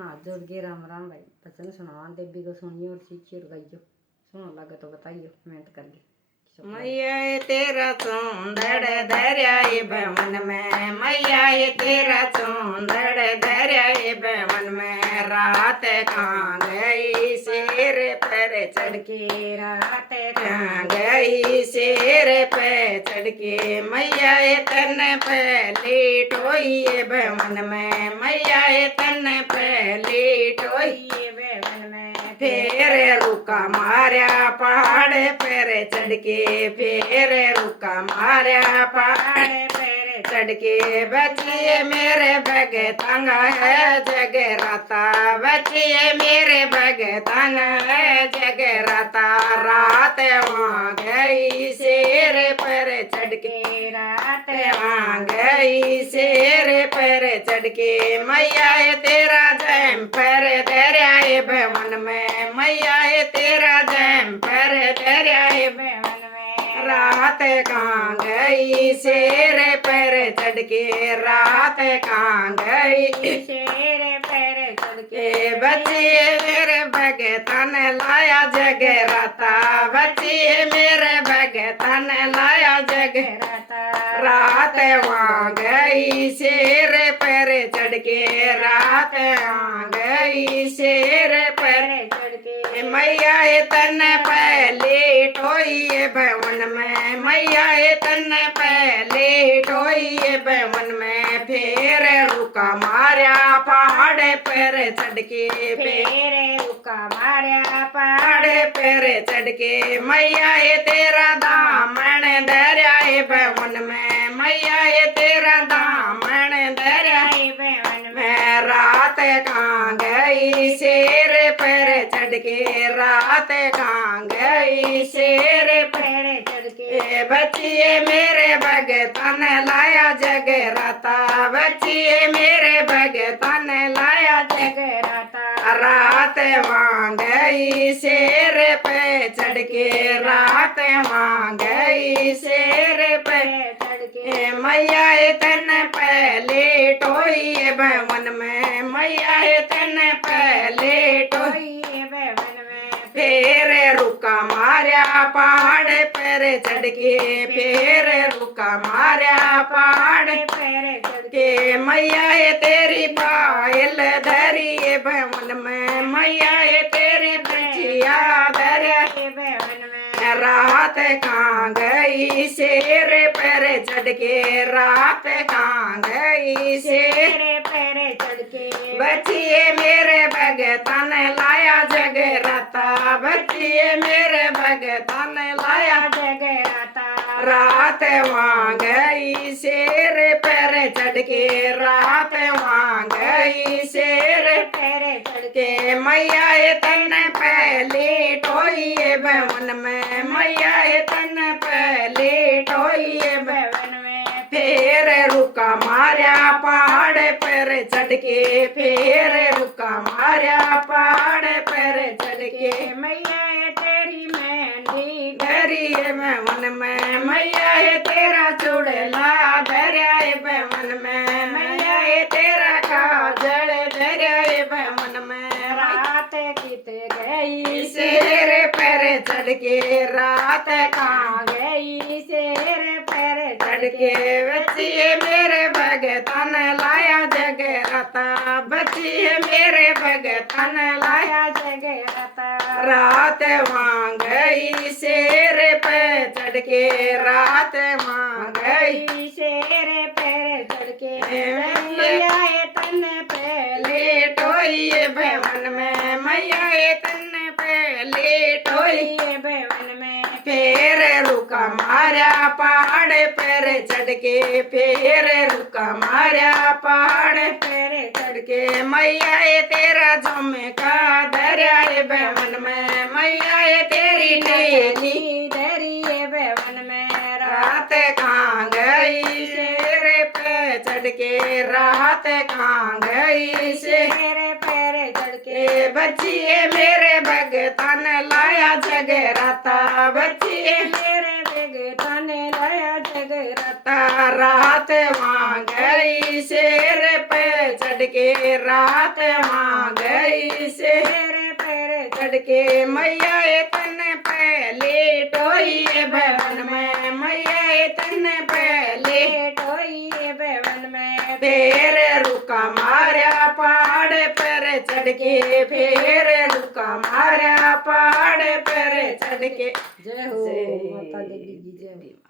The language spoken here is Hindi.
हाथ जोड़ के राम राम भाई भजन सुनावा देवी को सुनियो और सीखियो और गाइयो। सुनो लगे तो बताइयो मेहनत करके। मैया तेरा चूंदड़ धर्या भवन में, मैया तेरा चूंदड़ धर्या भवन में, रात कहाँ गई शेर पर चढ़ के, रात कहाँ गई शेर पर चढ़ के, मैया तन पहले टोई भवन में, मैया तन पहले टोई भवन में, फिर रुका मारा पहाड़ पर चढ़ के, फिर रुका मारा पहाड़ पर चढ़ के, बचिए मेरे भगतन है जगराता, बचिए मेरे भगतन है जगराता, रात वहाँ गई शेर पर चढ़ के, रात वहाँ गई शेर पर चढ़ के, मैया तेरा जैम पर दरियाए भवन में, मैया तेरा जैम पर दरियाए भवन में, रात कहाँ गई शेर पर चढ़ के, रात कहाँ गई शेर पर चढ़ के, बच्चे मेरे भगतन लाया जगराता, बच्चे मेरे भगतन लाया जगराता, रात वहाँ गई शेर पर चढ़ के, रात वहाँ गई शेर पर चढ़ के, मैया तन पहले टोई भवन में, मैया तन पहले टोई भवन में, फिर रुका मारा पहाड़ पर चढ़ के, फिर रुका मारा पहाड़ पर चढ़ के, मैया तेरा दामन दरियाए भवन में, मैया तेरा दामन दरियाए भवन में, रात कहाँ गई शेर पर चढ़ के, रात कहाँ गई शेर पर चढ़ के, बच्चिए मेरे भगतन लाया जगराता, बच्चिए मेरे भगतन लाया जगराता, रात वहाँ गई शेर पे चढ़ के, रात वहाँ गई शेर पे चढ़ के, मैया तन पहले टोई भवन में, मैया तन पहले टोई भवन में, फिर रुका मारा पहाड़ पर चढ़ के, फिर रुका मारा पहाड़ पर चढ़ के, मैया तेरी पायल धरी भवन में, मैया तेरी बचिया धरी भवन में, रात कहाँ गई शेर पर चढ़ के, रात कहाँ गई शेर पर चढ़ के, बचिए मेरे भगतन लाया जगराता, बचिए मेरे भगतन लाया जगराता, रात वहाँ गई शेर पर चढ़ के, रात वहाँ गई शेर पर चढ़ के, मैया तन पहले टोई भवन में, मैया तन पहले टोई भवन में, फिर रुका मारा पहाड़ पर चढ़ के, फिर रुका मारा पहाड़ पर चढ़ के, मैया तेरी मेहंदी धरी भवन में, मैया तेरा चुड़ला धराए भवन में, मैया तेरा काजल धराए भवन में, रात किते गई शेर पर चढ़ के, रात कहाँ गई शेर पर चढ़ के, बच्चिए मेरे भगतन लाया जगराता, बच्चिए मेरे भगतन लाया जगराता, रात वहाँ गई शेर पे चढ़ के, रात वहाँ गई शेर पर चढ़ के, मैया तन पहले टोई भवन में, मैया तन पहले टोई भवन में, फिर रुका मारा पहाड़ पर चढ़ के, फिर रुका मारा पहाड़ पर चढ़ के, मैया तेरा झुमका धराए भवन में, मैया तेरी टेली धरिए भवन में, रात कहाँ गई शेर पे चढ़ के, रात कहाँ गई शेर पर चढ़ के, बच्चिए मेरे भगतन लाया जगराता, बच्चिए मेरे भगतन लाया जगराता, रात वहाँ गई शेर पे चढ़ चढ़ के रात मां गई से पैर चढ़ के मैया ये तन पहले टोई भवन में मैया तन पहले टोई भवन में फिर रुका मारा पहाड़ पर चढ़ के फिर रुका मारा पहाड़ पर चढ़ के जय हो माता देवी की जय हो।